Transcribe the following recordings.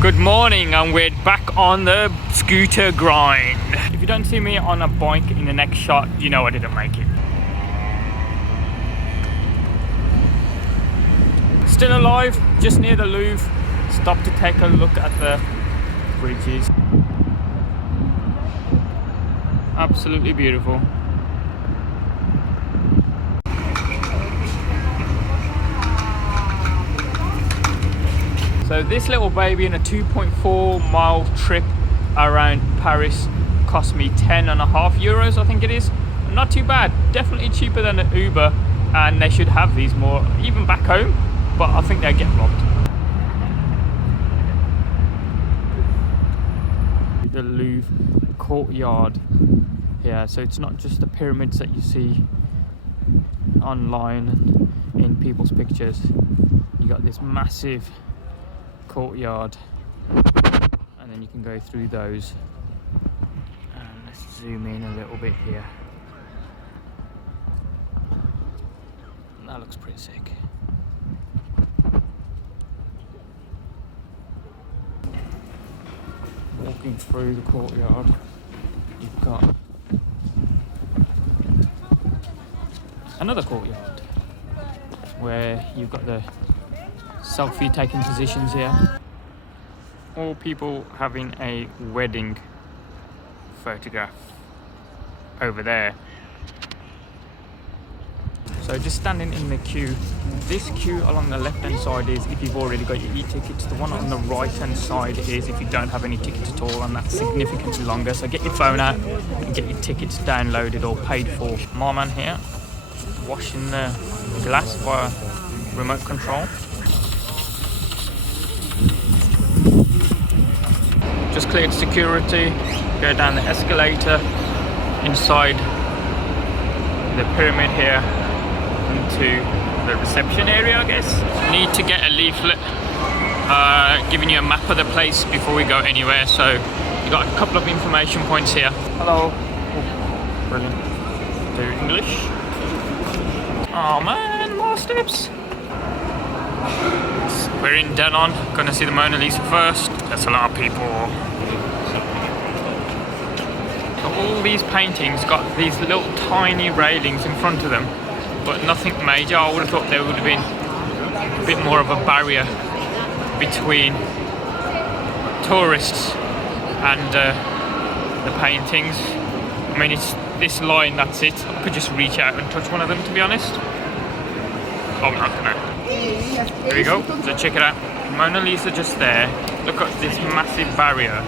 Good morning, and we're back on the scooter grind. If you don't see me on a bike in the next shot, you know I didn't make it. Still alive, just near the Louvre. Stopped to take a look at the bridges. Absolutely beautiful. So this little baby in a 2.4 mile trip around Paris cost me 10.5 euros, I think it is. Not too bad, definitely cheaper than an Uber, and they should have these more, even back home, but I think they get robbed. The Louvre courtyard here, so it's not just the pyramids that you see online and in people's pictures. You got this massive courtyard, and then you can go through those. And let's zoom in a little bit here. That looks pretty sick. Walking through the courtyard, you've got another courtyard where you've got the selfie taking positions here. All people having a wedding photograph over there. So just standing in the queue. This queue along the left hand side is if you've already got your e-tickets. The one on the right hand side is if you don't have any tickets at all, and that's significantly longer. So get your phone out and get your tickets downloaded or paid for. My man here washing the glass via remote control. Just cleared security, go down the escalator inside the pyramid here into the reception area, I guess. Need to get a leaflet giving you a map of the place before we go anywhere, so you got a couple of information points here. Hello. Oh, brilliant. Do English. Oh man, more steps. We're in Denon, gonna see the Mona Lisa first. That's a lot of people. So all these paintings got these little tiny railings in front of them, but nothing major. I would have thought there would have been a bit more of a barrier between tourists and the paintings. I mean, it's this line, that's it. I could just reach out and touch one of them, to be honest. I'm not gonna. Here we go, so check it out. Mona Lisa just there. Look at this massive barrier.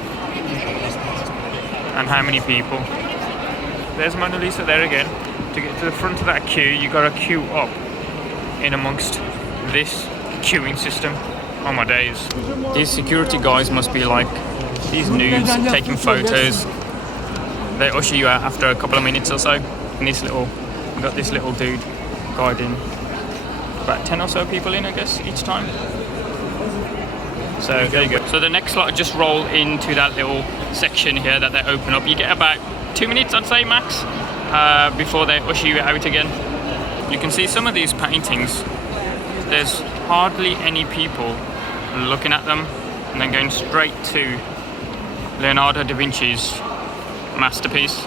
And how many people. There's Mona Lisa there again. To get to the front of that queue, you gotta queue up in amongst this queuing system. Oh my days. These security guys must be like these noobs taking photos. They usher you out after a couple of minutes or so. And this little, you got this little dude guiding about 10 or so people in, I guess, each time. So there you go. So the next lot just roll into that little section here that they open up. You get about 2 minutes, I'd say, max, before they usher you out again. You can see some of these paintings. There's hardly any people looking at them, and then going straight to Leonardo da Vinci's masterpiece.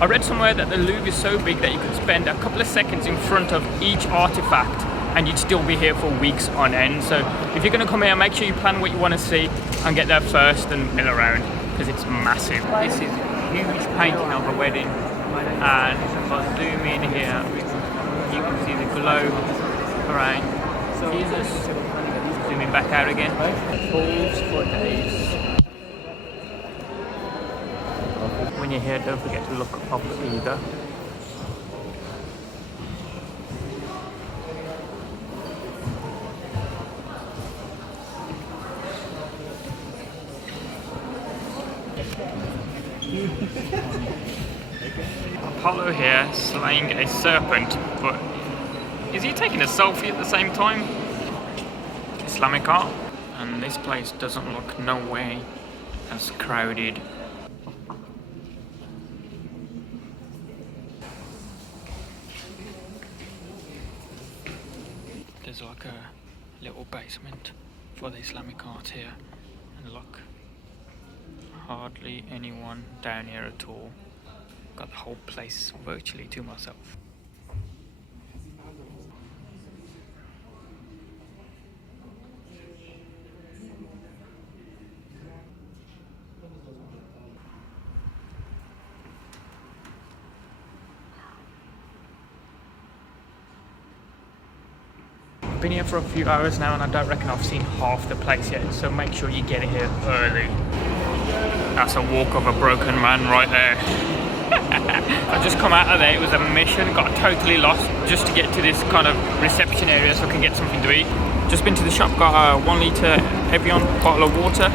I read somewhere that the Louvre is so big that you could spend a couple of seconds in front of each artifact and you'd still be here for weeks on end. So if you're going to come here, make sure you plan what you want to see and get there first and mill around, because it's massive. This is a huge painting of a wedding, and if I zoom in here, you can see the globe around Jesus. Zooming back out again. Falls for days. When you're here, don't forget to look up either. Apollo here slaying a serpent, but is he taking a selfie at the same time? Islamic Art. And this place doesn't look no way as crowded. There's like a little bay basement for the Islamic art here. And look, hardly anyone down here at all. Got the whole place virtually to myself. Been here for a few hours now and I don't reckon I've seen half the place yet, so make sure you get here early. That's a walk of a broken man right there. I just come out of there, it was a mission, got totally lost just to get to this kind of reception area so I can get something to eat. Just been to the shop, got a 1 litre Evian bottle of water,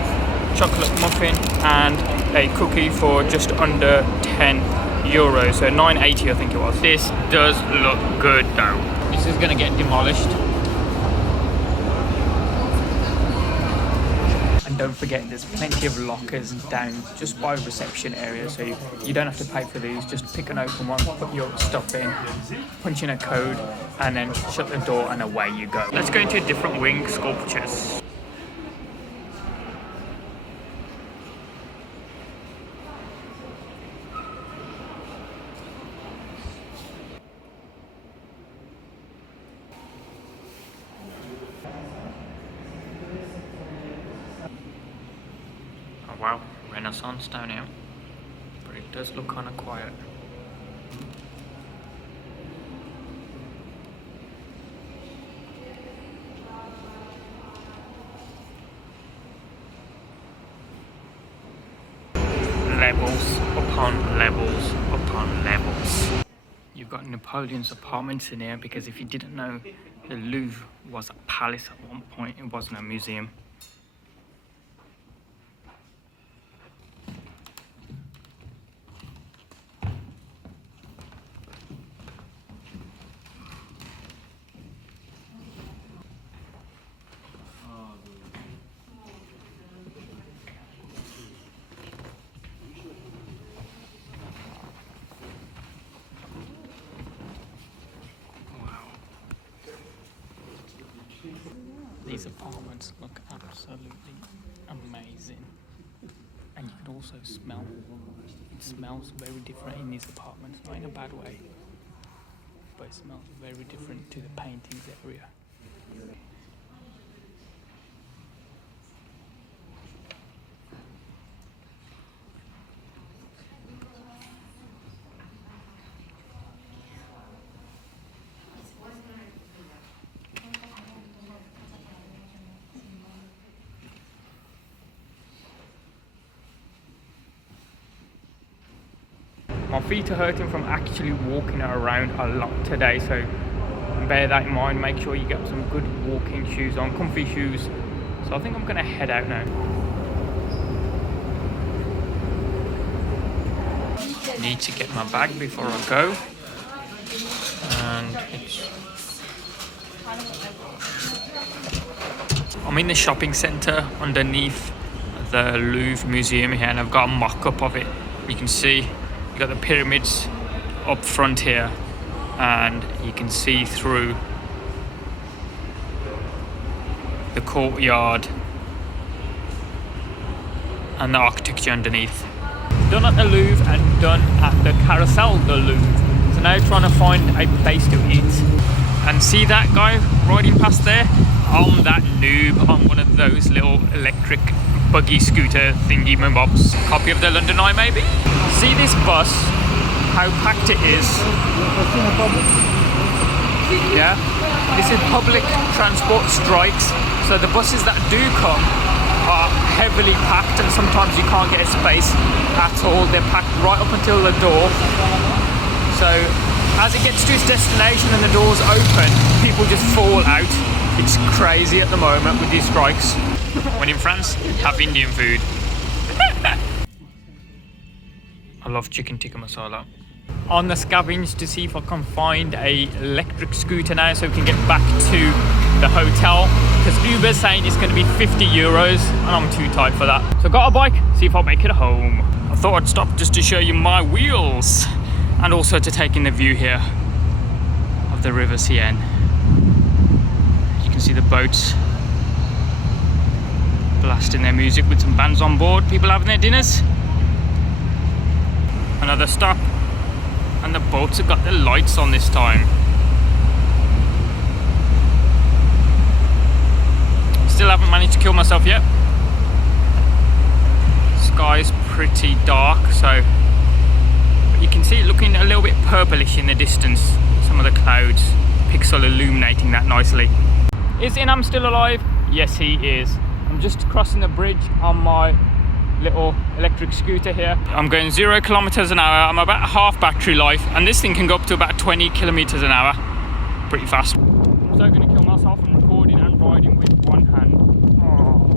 chocolate muffin and a cookie for just under €10, so $9.80 I think it was. This does look good though. This is going to get demolished. Don't forget there's plenty of lockers down just by the reception area, so you don't have to pay for these. Just pick an open one, put your stuff in, punch in a code and then shut the door and away you go. Let's go into a different wing, sculptures. Wow, Renaissance down here, but it does look kind of quiet. Levels upon levels upon levels. You've got Napoleon's apartments in here, because if you didn't know, the Louvre was a palace at one point, it wasn't a museum. These apartments look absolutely amazing, and you can also smell. It smells very different in these apartments, not in a bad way, but it smells very different to the paintings area. My feet are hurting from actually walking around a lot today, so bear that in mind. Make sure you get some good walking shoes on, comfy shoes. So I think I'm gonna head out now. Need to get my bag before I go, and I'm in the shopping centre underneath the Louvre Museum here, and I've got a mock-up of it. You can see you've got the pyramids up front here, and you can see through the courtyard and the architecture underneath. Done at the Louvre and done at the Carousel de Louvre. So now trying to find a place to eat. And see that guy riding past there? I'm that noob on one of those little electric buggy scooter thingy mobs. Copy of the London Eye maybe? See this bus, how packed it is. Yeah, this is public transport strikes, so the buses that do come are heavily packed, and sometimes you can't get a space at all. They're packed right up until the door. So as it gets to its destination and the doors open, people just fall out. It's crazy at the moment with these strikes. When in France, have Indian food. I love chicken tikka masala. On the scavenge to see if I can find a electric scooter now so we can get back to the hotel, because Uber's saying it's going to be €50 and I'm too tired for that. So I got a bike, see if I'll make it home. I thought I'd stop just to show you my wheels and also to take in the view here of the River Siene. You can see the boats blasting their music with some bands on board, people having their dinners. Another stop, and the boats have got their lights on this time. Still haven't managed to kill myself yet. Sky's pretty dark, so you can see it looking a little bit purplish in the distance. Some of the clouds, pixel illuminating that nicely. Is Inam still alive? Yes, he is. I'm just crossing the bridge on my little electric scooter here. I'm going 0 kilometers an hour. I'm about half battery life, and this thing can go up to about 20 kilometers an hour. Pretty fast. I'm so going to kill myself. I'm recording and riding with one hand. Oh.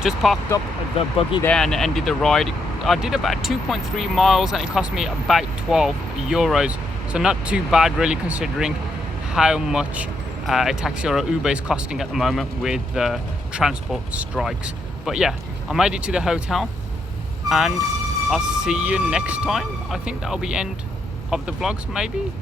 Just parked up at the buggy there and ended the ride. I did about 2.3 miles and it cost me about 12 euros. So not too bad really, considering how much a taxi or an Uber is costing at the moment with transport strikes. But yeah, I made it to the hotel and I'll see you next time. I think that'll be end of the vlogs maybe.